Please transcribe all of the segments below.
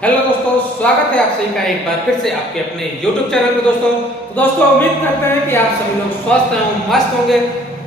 Hello दोस्तों, स्वागत है आप सभी का एक बार फिर से आपके अपने YouTube चैनल पे। दोस्तों उम्मीद करते हैं कि आप सभी लोग स्वस्थ हैं, मस्त होंगे।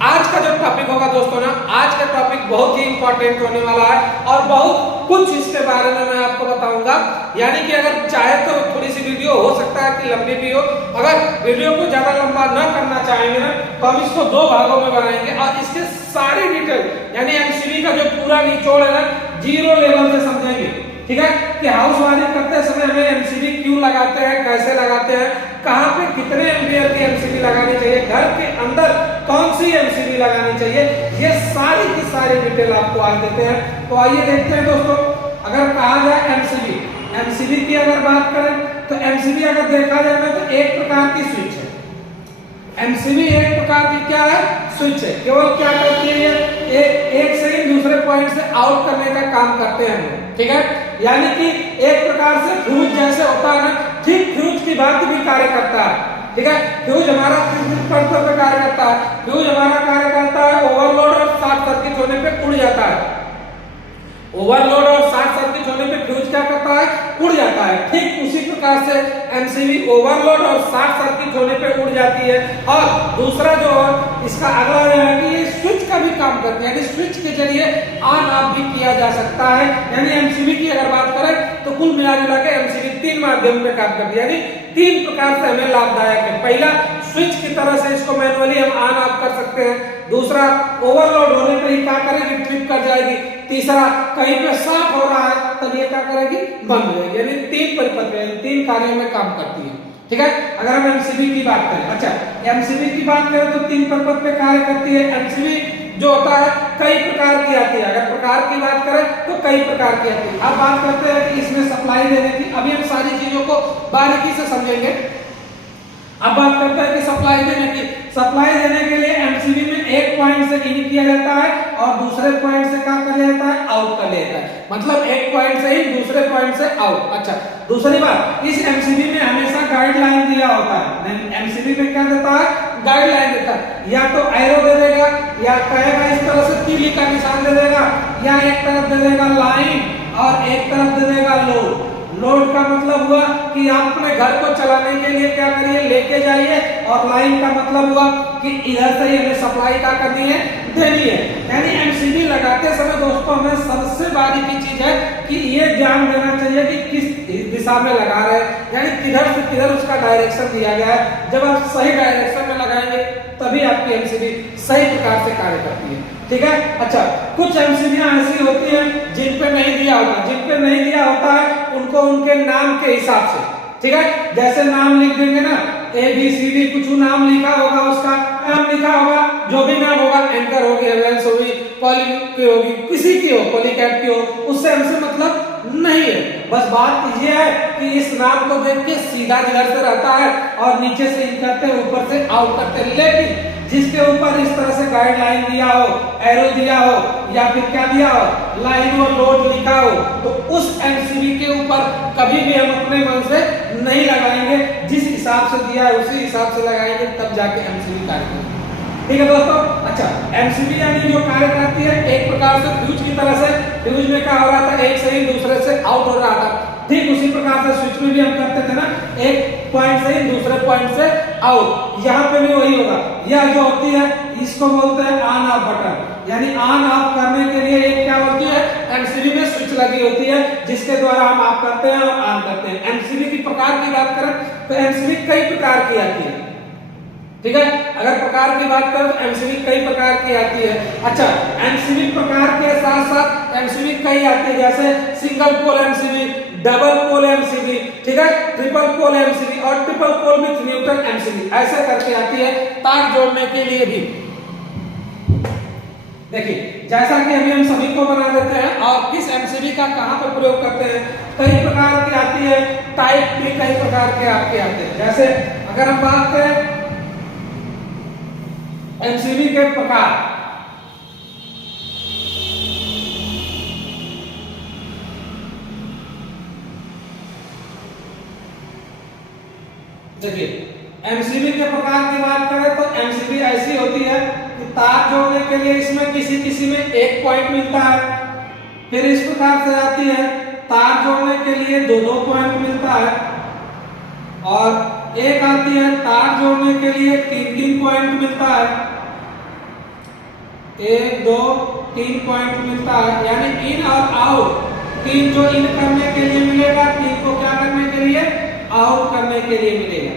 आज का जो टॉपिक होगा दोस्तों ना, आज का टॉपिक बहुत ही इंपॉर्टेंट होने वाला है और बहुत कुछ इसके बारे में मैं आपको बताऊंगा। यानी कि अगर चाहे तो थोड़ी सी वीडियो हो सकता है कि लंबी भी हो। अगर वीडियो को ज्यादा लंबा न करना चाहेंगे ना तो हम इसको दो भागों में बनाएंगे और इसके सारी डिटेल यानी एमसीबी का जो पूरा निचोड़ है ना, जीरो लेवल से समझेंगे। ठीक है कि हाउस वायरिंग करते समय हमें एमसीबी क्यों लगाते हैं, कैसे लगाते हैं, कहां पे कितने एम्पियर की एमसीबी लगानी चाहिए, घर के अंदर कौन सी एमसीबी लगानी चाहिए, ये सारी की सारी डिटेल आपको आज देते हैं। तो आइए देखते हैं दोस्तों। अगर कहा जाए एमसीबी की अगर बात करें तो एमसीबी अगर देखा जाए तो एक प्रकार की स्विच है। एमसीबी एक प्रकार की क्या है, स्विच है। केवल क्या करती है, एक से ही दूसरे पॉइंट से आउट करने का काम करते हैं। ठीक है, यानी कि एक प्रकार से फ्यूज जैसे होता है ना, ठीक फ्यूज की बात भी कार्य करता है। ठीक है, फ्यूज हमारा परतों पे कार्य करता है। फ्यूज हमारा कार्य करता है ओवरलोड और शॉर्ट सर्किट होने पे उड़ जाता है। ओवरलोड और शॉर्ट सर्किट होने पे फ्यूज क्या करता है, उड़ जाता है। ठीक उसी प्रकार से एमसीबी ओवरलोड और शॉर्ट सर्किट होने पे उड़ जाती है। और दूसरा जो इसका अगला है कि ये स्विच का भी काम करती है, यानी स्विच के जरिए ऑन ऑफ भी किया जा सकता है। यानी एमसीबी की अगर बात करें तो कुल मिला के एमसीबी तीन माध्यम में काम करती है, यानी तीन प्रकार से हमें लाभदायक है। पहला, स्विच की तरह से इसको मैनुअली हम ऑन ऑफ कर सकते हैं। दूसरा, ओवरलोड होने पर ही क्या करेगी, ट्रिप कर जाएगी। तीसरा, कहीं पे शॉर्ट हो रहा है तब ये क्या करेगी, बंद हो जाएगी। यानी तीन परिपथ में, तीन कार्यों में काम करती है। ठीक है, अगर हम एमसीबी की बात करें, अच्छा एमसीबी की बात करें तो तीन परिपथ पे कार्य करती है। एमसीबी जो होता है कई प्रकार की आती है। अगर प्रकार की बात करें तो कई प्रकार की आती है। अब बात करते हैं कि इसमें सप्लाई देने की। अभी हम सारी चीजों को बारीकी से समझेंगे। अब बात करते हैं कि सप्लाई देने की। सप्लाई देने के लिए एमसीबी में एक पॉइंट से इन किया जाता है और दूसरे पॉइंट से क्या कर जाता है, आउट कर लेता है। मतलब एक पॉइंट से इन, दूसरे पॉइंट से आउट। अच्छा, दूसरी बात, इस एमसीबी में हमेशा गाइडलाइन दिया होता है। एमसीबी में क्या देता है, गाइडलाइन देता है। या तो एरो दे देगा, या कहेगा इस तरह से तीली का निशान दे देगा, या एक तरफ दे देगा लाइन और एक तरफ दे देगा लोड। लोड का मतलब हुआ कि आप अपने घर को चलाने के लिए क्या करिए, लेके जाइए। और लाइन का मतलब हुआ कि इधर से ही हमें सप्लाई क्या करनी है, देनी है। यानी एमसीबी लगाते समय दोस्तों हमें सबसे बारीकी चीज है कि ये ध्यान देना चाहिए कि किस दिशा में लगा रहे हैं, यानी किधर से किधर उसका डायरेक्शन दिया गया है। जब आप सही डायरेक्शन में लगाएंगे तभी आपकी एमसीबी सही प्रकार से कार्य करती है। ठीक है, अच्छा कुछ एमसीबी ऐसी होती है जिन पे नहीं दिया होता। जिन पे नहीं दिया होता है उनको उनके नाम के हिसाब से, ठीक है, जैसे नाम लिख देंगे ना, ABCD, कुछ नाम लिखा होगा, उसका नाम लिखा होगा, जो भी नाम होगा, एंकर होगी, एवेंस होगी, पॉली की होगी, किसी की हो, पॉलीकैट की हो, उससे हमसे मतलब नहीं है। बस बात यह है कि इस नाम को देख के सीधा जिधर से रहता है और नीचे से इन करते हैं, ऊपर से आउट करते हैं। लेकिन जिसके ऊपर इस तरह से गाइडलाइन दिया हो, एरो दिया हो, या फिर क्या दिया हो, लाइन और लोड लिखा हो, तो उस एमसीबी के ऊपर कभी भी हम अपने मन से नहीं लगाएंगे। जिस हिसाब से दिया है उसी हिसाब से लगाएंगे, तब जाके एमसीबी कार्य करेगी। ठीक है दोस्तों, अच्छा एमसीबी यानी जो कार्य करती है एक प्रकार से फ्यूज की तरह से। फ्यूज में क्या हो रहा था, एक से ही दूसरे से आउट हो रहा था। ठीक उसी प्रकार से स्विच में भी हम करते थे ना, एक पॉइंट से ही दूसरे पॉइंट से आउट। यहाँ पे भी वही होगा। यह जो होती है इसको बोलते हैं ऑन ऑफ बटन। यानी ऑन ऑफ करने के लिए एक क्या होती है, एमसीबी में स्विच लगी होती है जिसके द्वारा हम ऑफ करते हैं और ऑन करते हैं। एमसीबी की प्रकार की बात करें तो एमसीबी कई प्रकार की आती है। ठीक है, अगर प्रकार की बात करें तो एमसीबी कई प्रकार की आती है। अच्छा, एमसीबी प्रकार के साथ साथ एमसीबी कई आती है, जैसे single pole MCB, double pole MCB, ठीक है, ट्रिपल पोल एमसीबी और triple pole with neutral MCB, ऐसे करके आती है तार जोड़ने के लिए भी। देखिए जैसा कि अभी हम सभी को बना देते हैं और किस एमसीबी का कहां पर प्रयोग करते हैं। कई प्रकार की आती है, टाइप भी कई प्रकार के आपके आते हैं। जैसे अगर हम बात करें एमसीबी के प्रकार, देखिए एमसीबी के प्रकार की बात करें तो एमसीबी ऐसी होती है कि तार जोड़ने के लिए इसमें किसी में एक पॉइंट मिलता है। फिर इस प्रकार से आती है तार जोड़ने के लिए 2-2 पॉइंट मिलता है, और एक आती है तार जोड़ने के लिए 3-3 पॉइंट मिलता है, 1 2 3 पॉइंट मिलता है। यानी इन और आउट, 3 जो इन करने के लिए मिलेगा, 3 को क्या करने के लिए, आउट करने के लिए मिलेगा।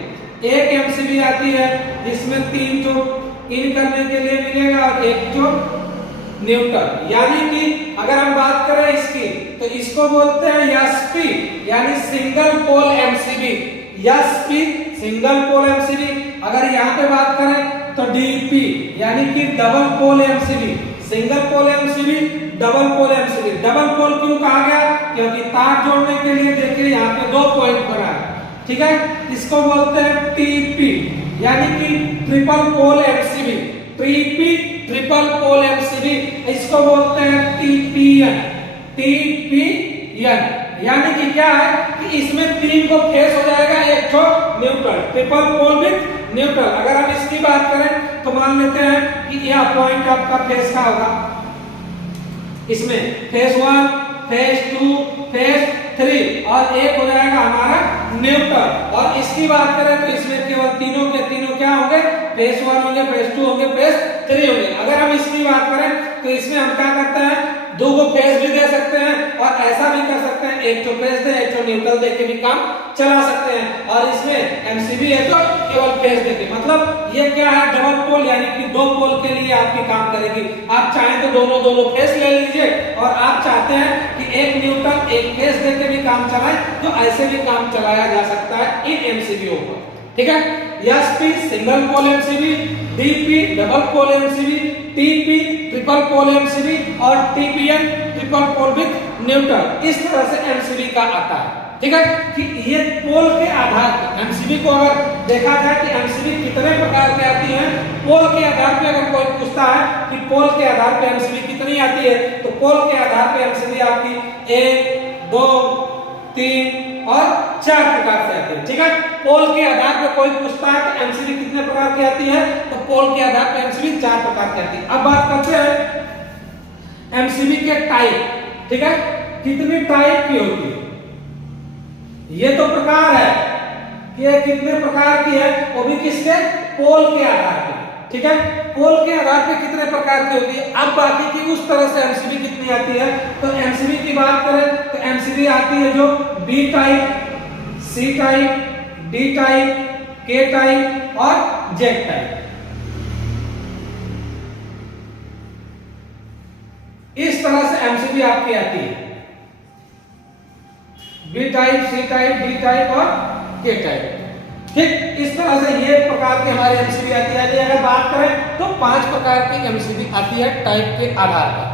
एक एमसीबी आती है जिसमें 3 जो इन करने के लिए मिलेगा और 1 जो न्यूट्रल। यानी कि अगर हम बात करें इसकी, तो इसको बोलते हैं एसपी, यानी single pole MCB. SP single pole MCB. अगर यहाँ पे बात करें तो डीपी, यानी कि double pole MCB. Single pole MCB, double pole MCB. Double pole क्यों कहा गया, क्योंकि तार जोड़ने के लिए देखिए यहाँ पे 2 पॉइंट बना है, ठीक है। इसको बोलते हैं टीपी, यानी कि triple pole MCB. TP triple pole MCB, इसको बोलते हैं टीपीएन। टीपीएन यानी कि क्या है कि इसमें 3 को फेस हो जाएगा, 1 तो neutral, triple pole with neutral. अगर हम इसकी बात करें तो मान लेते हैं कि यह पॉइंट आपका फेस का होगा, इसमें फेस 1, फेस 2, फेस 3 और 1 हो जाएगा हमारा न्यूट्रल। और इसकी बात करें तो इसमें केवल तीनों के तीनों क्या होंगे, फेस 1 होंगे, फेस 2 होंगे, फेस 3 होंगे। अगर हम इसकी बात करें तो इसमें हम क्या करते हैं, 2 को फेस भी दे सकते हैं और ऐसा भी कर सकते हैं, 1 तो फेस दे, 1 तो न्यूट्रल दे के भी काम चला सकते हैं। और इसमें एमसीबी है तो केवल फेस देके, मतलब ये क्या है, डबल पोल, यानी कि 2 पोल के लिए आपकी काम करेगी। आप चाहें तो दोनों फेस ले लीजिए, और आप चाहते हैं कि 1 न्यूट्रल 1 फेस देके भी काम चलाएं, तो ऐसे भी काम चलाया जा सकता है इन एमसीबीओ को, ठीक है। SP single pole MCB, DP double pole MCB, TP triple pole MCB और TPN triple pole with neutral. इस तरह से एमसीबी का आता है, ठीक है। कि ये पोल के आधार पर एमसीबी को अगर देखा जाए कि एमसीबी कितने प्रकार की आती है, पोल के आधार पर अगर कोई पूछता है कि पोल के आधार पर एमसीबी कितनी आती है, तो पोल के आधार पर एमसीबी आपकी 1 2 3 और 4 प्रकार से आती है, ठीक है। पोल के आधार पर कोई पूछता है तो एमसीबी कितने प्रकार की आती है, तो पोल के आधार पर एमसीबी 4 प्रकार की आती है। अब बात करते हैं एमसीबी के टाइप, ठीक है, कितनी टाइप की होती है। ये तो प्रकार है कि ये कितने प्रकार की है, वो भी किसके, पोल के आधार पर, ठीक है। पोल के आधार पे कितने प्रकार की होती है। अब बाकी की उस तरह से एमसीबी कितनी आती है, तो एमसीबी की बात करें तो एमसीबी आती है जो B type, C type, D type, K type और जेड टाइप। इस तरह से एमसीबी आपकी आती है, B type, C type, D type और के टाइप, ठीक। इस तरह से ये प्रकार की हमारी एमसीबी आती है। अगर बात करें तो 5 प्रकार की एमसीबी आती है टाइप के आधार पर,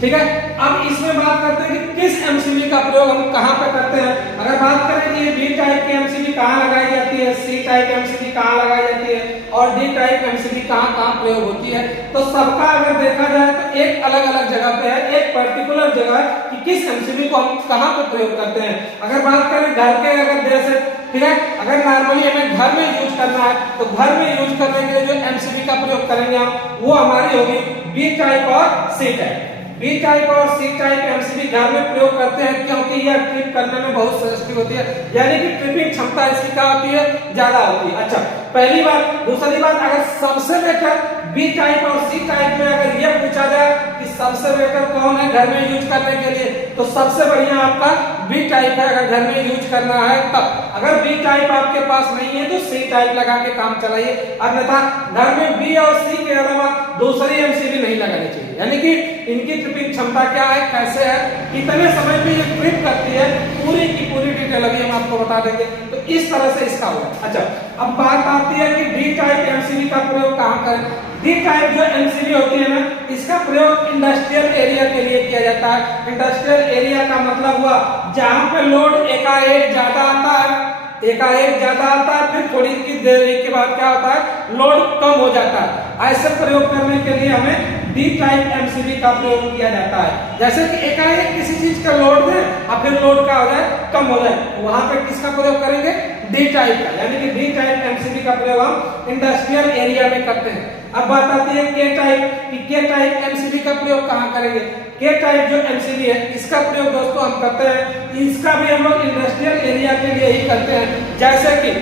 ठीक है। अब इसमें बात करते हैं कि किस एमसीबी का प्रयोग हम कहां पे करते हैं। अगर बात करें कि ये बी टाइप की एमसीबी कहां लगाई जाती है, सी टाइप एमसीबी कहां लगाई जाती है और डी टाइप एमसीबी कहां प्रयोग होती है, तो सबका अगर देखा जाए तो एक अलग अलग जगह पे है, एक पर्टिकुलर जगह कि किस एमसीबी को हम कहां पे प्रयोग करते हैं। अगर बात करें घर के अगर जैसे, ठीक है, अगर नॉर्मली हमें घर में यूज करना है तो घर में यूज करने के लिए जो एमसीबी का प्रयोग करेंगे हम, वो हमारी होगी बी टाइप और सी टाइप। बी टाइप और सी टाइप एमसीबी घर में प्रयोग करते हैं क्योंकि यह ट्रिप करने में बहुत सेंसिटिव होती है, यानी कि ट्रिपिंग क्षमता इसकी क्या होती है, ज्यादा होती है। अच्छा, पहली बात। दूसरी बात, अगर सबसे बेटर बी टाइप और सी टाइप में अगर यह पूछा जाए कि सबसे बेटर कौन है घर में यूज करने के लिए, तो सबसे बढ़िया आपका बी टाइप है अगर घर में यूज करना है तब। अगर बी टाइप आपके पास नहीं है तो सी टाइप लगा के काम चलाइए, अन्यथा घर में बी और सी के अलावा दूसरी एमसीबी नहीं लगानी चाहिए। यानी कि इनकी ट्रिपिंग क्षमता क्या है, कैसे है, कितने समय में ये ट्रिप करती है, पूरी की पूरी डिटेल अभी हम आपको बता देंगे। तो इस तरह से इसका होगा। अच्छा, अब बात आती है कि डी टाइप एमसीबी का प्रयोग कहां करें। डी टाइप जो एमसीबी होती है ना, इसका प्रयोग इंडस्ट्रियल एरिया के लिए किया जाता है। इंडस्ट्रियल एरिया का मतलब हुआ जहां पे लोड एकाएक ज्यादा आता है, एकाएक ज्यादा आता है, फिर थोड़ी की देरी के बाद क्या होता है, लोड कम हो जाता है। ऐसे प्रयोग करने के लिए हमें डी टाइप एमसीबी का प्रयोग किया जाता है। जैसे कि एकाएक किसी चीज का लोड है और फिर लोड क्या हो जाए, कम हो जाए, वहां पे किसका प्रयोग करेंगे? डी टाइप का, यानी कि डी टाइप एमसीबी का प्रयोग हम इंडस्ट्रियल एरिया में करते हैं। अब बात आती है के टाइप कि के टाइप एमसीबी का प्रयोग कहां करेंगे? के टाइप जो एमसीबी है इसका प्रयोग दोस्तों हम करते हैं, इसका भी हम लोग इंडस्ट्रियल एरिया के लिए ही करते हैं। जैसे कि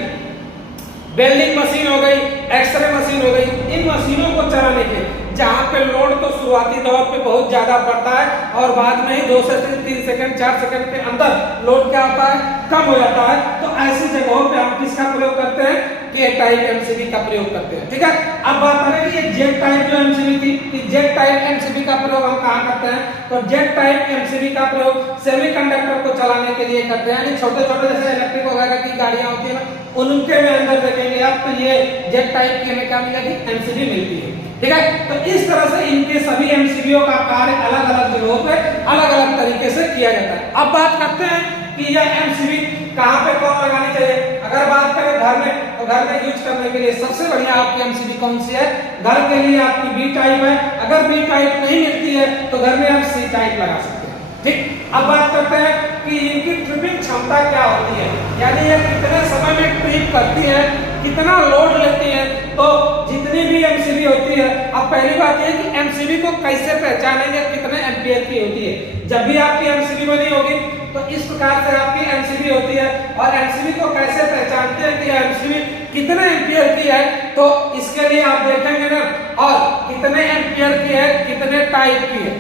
वेल्डिंग मशीन हो गई, एक्सरे मशीन हो गई, इन मशीनों को चलाने के जहां पे लोड तो शुरुआती दौर पे बहुत ज्यादा पड़ता है और बाद में ही 2 से 3 सेकंड 4 सेकंड के अंदर लोड क्या होता है? कम हो जाता है। तो ऐसी जगहों पे हम किसका प्रयोग करते हैं? के टाइप एमसीबी का प्रयोग करते हैं। ठीक है, अब बात करें कि ये जेट टाइप जो एमसीबी थी, कि जेट टाइप एमसीबी का प्रयोग हम कहां करते हैं? तो जेट टाइप एमसीबी का प्रयोग सेमीकंडक्टर को चलाने के लिए करते हैं, यानी छोटे छोटे जैसे इलेक्ट्रिक वगैरह की गाड़ियां होती है ना, उनके में अंदर देखेंगे आप तो ये जेट टाइप की हमें क्या मिलेगी? एमसीबी मिलती है। ठीक है, तो इस तरह से इनके सभी एमसीबीओ का कार्य अलग अलग जगहों पे अलग अलग तरीके से किया जाता है। अब बात करते हैं कि यह एमसीबी कहां पे कौन लगानी चाहिए। अगर बात करें घर में, तो घर में यूज करने के लिए सबसे बढ़िया आपकी एमसीबी कौन सी है? घर के लिए आपकी बी टाइप है। अगर बी टाइप नहीं मिलती है तो घर में आप सी टाइप लगा सकते हैं। ठीक, अब बात करते हैं कि इनकी ट्रिपिंग क्षमता क्या होती है, यानी ये कितने समय में ट्रिप करती है, कितना लोड लेती है। तो जितनी भी एमसीबी होती है, अब पहली बात यह कि एमसीबी को कैसे पहचानेंगे कितने एम्पियर की होती है। जब भी आपकी एमसीबी बनी होगी तो इस प्रकार से आपकी एमसीबी होती है, और एमसीबी को कैसे पहचानते हैं कि एमसीबी कितने एम्पियर की है? तो इसके लिए आप देखेंगे ना, और कितने एम्पियर की है, कितने टाइप की है।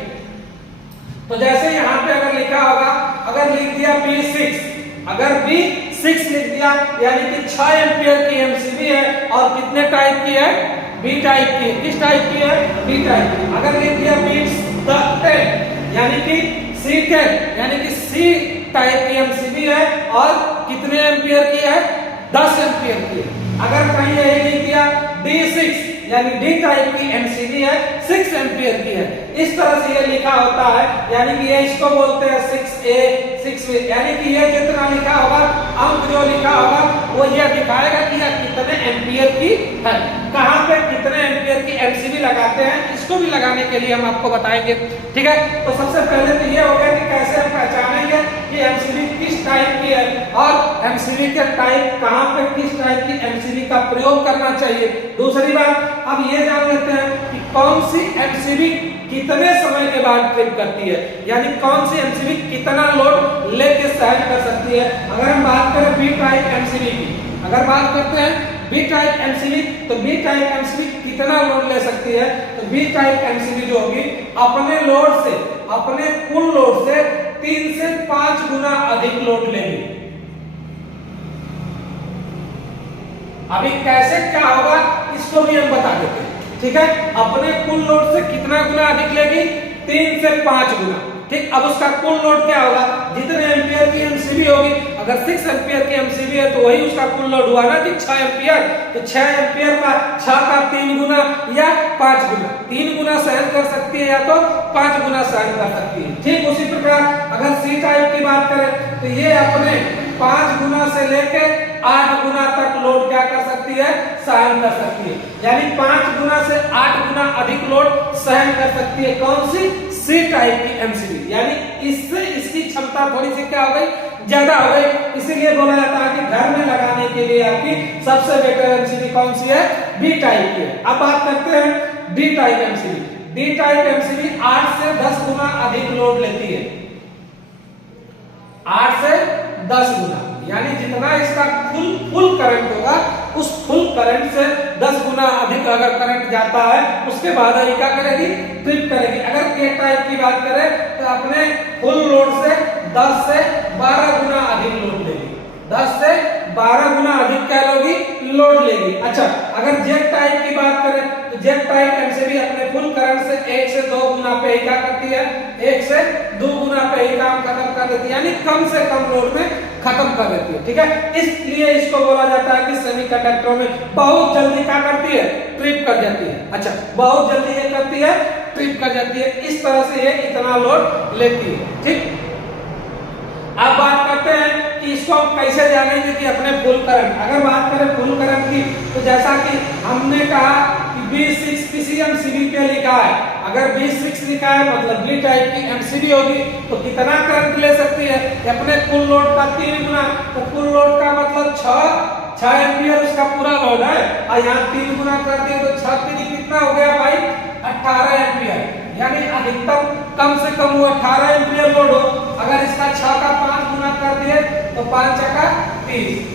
तो जैसे यहाँ पे अगर लिखा होगा, अगर लिख दिया B6, अगर B6 लिख दिया यानी कि 6 एम्पियर की एमसीबी है, और कितने टाइप की है? बी टाइप की। किस टाइप की है? बी टाइप की। अगर लिख दिया B10 यानी कि C10 यानी कि सी टाइप की एमसीबी है, और कितने एम्पियर की है? 10 एम्पियर की है। अगर कहीं यही लिख दिया D6 यानी डी टाइप की एमसीबी है, 6 एम्पियर की है। इस तरह से ये लिखा होता है, यानी कि ये इसको बोलते हैं 6A 6B, यानी कि ये जितना लिखा होगा, अंक जो लिखा होगा वो ये दिखाएगा कि यह कितने एम्पियर की है। कहां पे कितने एम्पियर की एमसीबी लगाते हैं, इसको भी लगाने के लिए हम आपको बताएंगे। ठीक है, तो सबसे पहले तो ये हो गया कि कैसे हम पहचानेंगे कि एमसीबी किस टाइप की है, और एमसीबी के टाइप कहां पे किस टाइप की एमसीबी का प्रयोग करना चाहिए। दूसरी बात, अब ये जान लेते हैं कि कौन सी एमसीबी कितने समय के बाद ट्रिप करती है, यानी कौन सी एमसीबी कितना लोड लेके सहन कर सकती है। अगर हम बात करें बी टाइप एमसीबी की, अगर बात करते हैं बी टाइप एमसीबी, तो बी टाइप एमसीबी कितना लोड ले सकती है? तो बी टाइप एमसीबी जो होगी अपने लोड से, अपने कुल लोड से 3 से 5 गुना अधिक लोड लेगी। अभी कैसे क्या होगा इसको भी हम बता देते हैं। ठीक है, अपने कुल लोड से कितना गुना अधिक लेगी? 3 से 5 गुना। ठीक, अब उसका कुल लोड क्या होगा? जितने एम्पियर की एमसीबी होगी, अगर 6 एम्पियर की एमसीबी है तो वही उसका कुल लोड हुआ ना कि 6 एम्पियर, तो 6 एम्पियर का 6 का 3 गुना या 5 गुना, 3 गुना सहन कर सकती है या तो 5 गुना सहन कर सकती है। ठीक उसी प्रकार अगर सी टाइप की बात करें तो ये अपने 5 गुना से लेके 8 गुना तक लोड क्या कर सकती है? सहन कर सकती है, यानी 5 गुना से 8 गुना अधिक लोड सहन कर सकती है। कौन सी? सी टाइप की एमसीबी, यानी इससे इसकी क्षमता थोड़ी सी क्या हो गई? ज्यादा हो गई। इसीलिए बोला जाता है कि घर में लगाने के लिए आपकी सबसे बेटर एमसीबी कौन सी है? बी टाइप की है। अब बात करते हैं D type MCB. D type MCB 8 से 10 गुना अधिक लोड लेती है, 8 से 10 गुना, यानी जितना इसका फुल करंट होगा उस फुल करंट से 10 गुना अधिक अगर करंट जाता है उसके बाद ये क्या करेगी? ट्रिप करेगी। अगर के टाइप की बात करें तो अपने फुल लोड से 10 से 12 गुना अधिक लोड लेगी, 10 से 12 गुना अधिक क्या लोगी? लोड लेगी। अच्छा, अगर जेट टाइप की बात करें तो जेट टाइप एमसीबी अपने फुल करंट से 1 से 2 गुना पे ही क्या करती है? 1 से 2 गुना पे ही काम खत्म कर देती है, यानी कम से कम लोड में खत्म कर देती है। ठीक है, इसलिए इसको बोला जाता है कि सेमीकंडक्टर में बहुत जल्दी क्या करती है? ट्रिप कर जाती है। अच्छा, बहुत जल्दी ये करती है, ट्रिप कर जाती है। इस तरह से ये इतना लोड लेती है। ठीक, अब बात करते हैं कि इसको हम कैसे जानेंगे कि अपने फुल करंट। अगर बात करें फुल करंट की, तो जैसा कि हमने कहा कि B6 किसी एमसीबी पे लिखा है, अगर B6 लिखा है मतलब B टाइप की एमसीबी होगी तो कितना करंट ले सकती है? अपने कुल लोड का 3 गुना, तो कुल लोड का मतलब 6 एम्पियर उसका पूरा लोड है, और यहाँ 3 गुना कर दिए तो 6 3 कितना हो गया भाई? 18 एम्पियर। यानी अधिकतम कम से कम वो 18 एम्पियर लोड हो। अगर इसका 6 का 5 गुना कर दिए तो 5 का 30,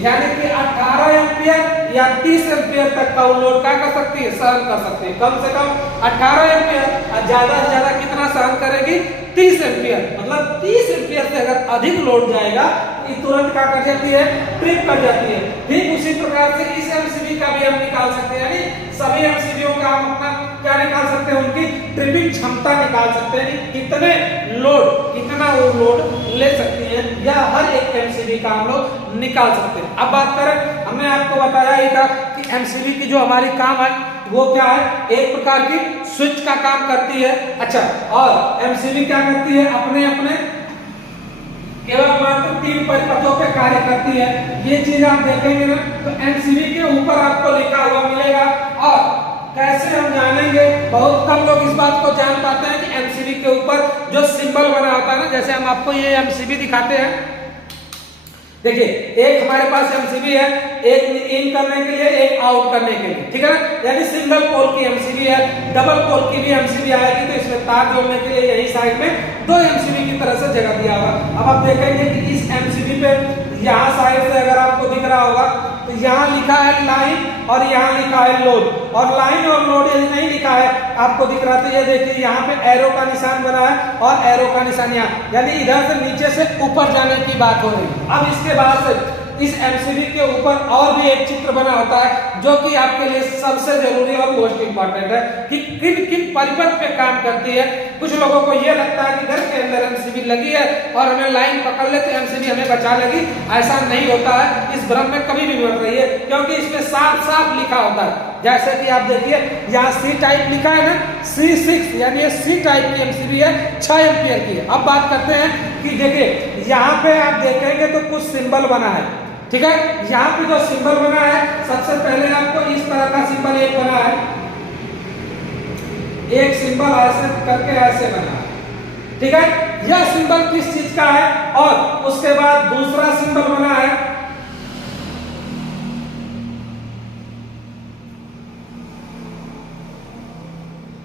यानी कि 18 एम्पियर या 30 एम्पियर तक का लोड क्या कर सकती है? सहन कर सकती है। कम से कम 18 एम्पियर और ज्यादा से ज्यादा कितना सहन करेगी? 30 एम्पियर। मतलब 30 एम्पियर से अगर अधिक लोड जाएगा ये तुरंत क्या कर जाती है? ट्रिप कर जाती है। ठीक उसी प्रकार से इस एमसीबी का भी हम निकाल सकते हैं, यानी सभी एमसीबीओ का हम अपना क्या निकाल सकते हैं? उनकी ट्रिपिंग क्षमता निकाल सकते हैं, कितने लोड, कितना वो लोड ले सकती है, या हर एक एमसीबी का हम लोग निकाल सकते हैं। अब बात करें, हमने आपको बताया ही था कि एमसीबी की जो हमारी काम है वो क्या है? एक प्रकार की स्विच का काम करती है। अच्छा, और एमसीबी क्या करती है? अपने अपने केवल मात्र 3 परिपथों पे कार्य करती है। ये चीज आप देखेंगे ना तो एमसीबी के ऊपर आपको लिखा हुआ मिलेगा। और कैसे हम जानेंगे? बहुत कम लोग इस बात को जान पाते हैं कि एमसीबी के ऊपर जो सिंबल बना होता है ना, जैसे हम आपको ये एमसीबी दिखाते हैं, देखिए एक हमारे पास एमसीबी है, एक इन करने के लिए, एक आउट करने के लिए, ठीक है ना? यानी सिंगल पोल की एमसीबी है। डबल पोल की भी एमसीबी आएगी तो इसमें तार जोड़ने के लिए यही साइड में 2 एमसीबी की तरह से जगह दिया होगा। अब आप देखेंगे कि इस एमसीबी पे यहाँ साइड से अगर आपको दिख रहा होगा तो यहाँ लिखा है लाइन और यहाँ लिखा है लोड, और लाइन और लोड यदि नहीं लिखा है आपको दिख रहा, तो ये देखिए यहाँ पे एरो का निशान बना है और एरो का निशान यहाँ, यानी इधर से नीचे से ऊपर जाने की बात हो रही है। अब इसके बाद से इस एमसीबी के ऊपर और भी एक चित्र बना होता है जो कि आपके लिए सबसे जरूरी और मोस्ट इंपॉर्टेंट है कि किन किन परिपथ पे काम करती है। कुछ लोगों को यह लगता है कि घर के अंदर एमसीबी लगी है और हमें लाइन पकड़ ले तो एमसीबी हमें बचा लेगी। ऐसा नहीं होता है, इस भ्रम में कभी भी मत रहिए, क्योंकि इसमें साफ साफ लिखा होता है। जैसे कि आप देखिए यहाँ सी टाइप लिखा है ना, C6, यानी ये सी टाइप की एमसीबी है, 6 एम्पियर की है। अब बात करते हैं कि देखिए यहाँ पे आप देखेंगे तो कुछ सिंबल बना है, ठीक है? यहाँ पे जो सिंबल बना है, सबसे पहले आपको इस तरह का सिंबल एक बना है, एक सिंबल ऐसे करके ऐसे बना है, ठीक है? यह सिंबल किस चीज का है? और उसके बाद दूसरा सिंबल बना है,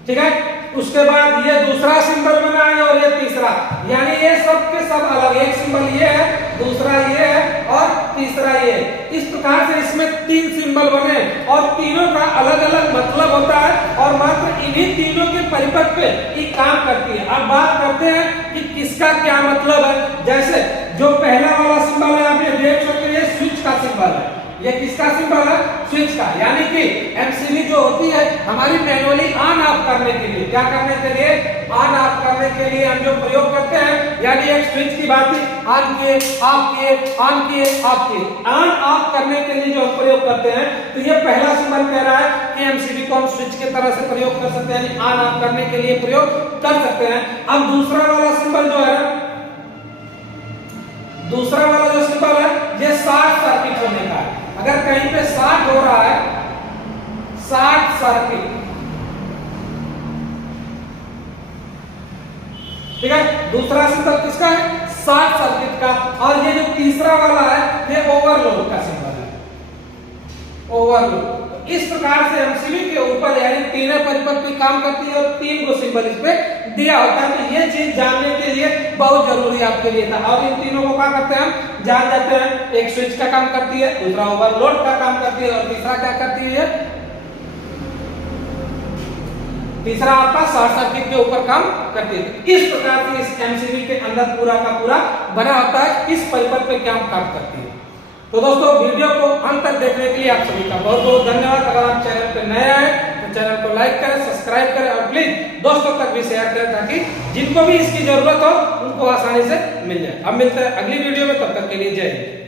ठीक है? उसके बाद ये दूसरा सिंबल बना है और ये तीसरा, यानी ये सब के सब अलग, एक सिंबल ये है, दूसरा ये है और तीसरा ये। इस प्रकार से इसमें 3 सिंबल बने और तीनों का अलग अलग मतलब होता है और मात्र इन्हीं तीनों के परिपथ पे ये काम करती है। अब बात करते हैं कि किसका क्या मतलब है। जैसे जो पहला वाला सिंबल है आप ये देख सकते हैं, स्विच का सिंबल है। ये किसका सिंबल है? स्विच का। यानी कि एमसीबी जो होती है हमारी मैनुअली ऑन ऑफ करने के लिए, क्या करने के लिए? ऑन ऑफ करने के लिए हम जो प्रयोग करते हैं, यानी एक स्विच की बात है, ऑन किए ऑफ किए, ऑन किए ऑफ किए, ऑन ऑफ करने के लिए जो हम प्रयोग करते हैं, तो ये पहला सिंबल कह रहा है कि एमसीबी को हम स्विच के तरह से प्रयोग कर सकते हैं, यानी ऑन ऑफ करने के लिए प्रयोग कर सकते हैं। अब दूसरा वाला सिंबल जो है, दूसरा वाला जो सिंबल है ये शॉर्ट सर्किट होने का है। अगर कहीं पे शॉर्ट हो रहा है, शॉर्ट सर्किट, ठीक है? दूसरा सिंबल किसका है? शॉर्ट सर्किट का। और ये जो तीसरा वाला है ये ओवरलोड का सिंबल है, ओवरलोड। इस प्रकार से एमसीबी के ऊपर यानी तीनों परिपथ पे काम करती है और 3 को सिंबल इस पे दिया होता है। तो ये चीज जानने के लिए बहुत जरूरी आपके लिए था। और इन तीनों को क्या करते हैं हम जान जाते हैं। एक स्विच का काम करती है, दूसरा ओवरलोड का काम करती है और तीसरा क्या करती है? तीसरा आपका शॉर्ट सर्किट के ऊपर काम करती है। इस प्रकार से इस एमसीबी के अंदर पूरा का पूरा बना होता है, इस परिपथ पे क्या काम करती है। तो दोस्तों वीडियो को अंत तक देखने के लिए आप सभी का बहुत बहुत धन्यवाद। अगर आप चैनल पे नए आए तो चैनल को लाइक करें, सब्सक्राइब करें और प्लीज दोस्तों तक भी शेयर करें ताकि जिनको भी इसकी जरूरत हो उनको आसानी से मिल जाए। अब मिलते हैं अगली वीडियो में, तब तक के लिए जय हिंद।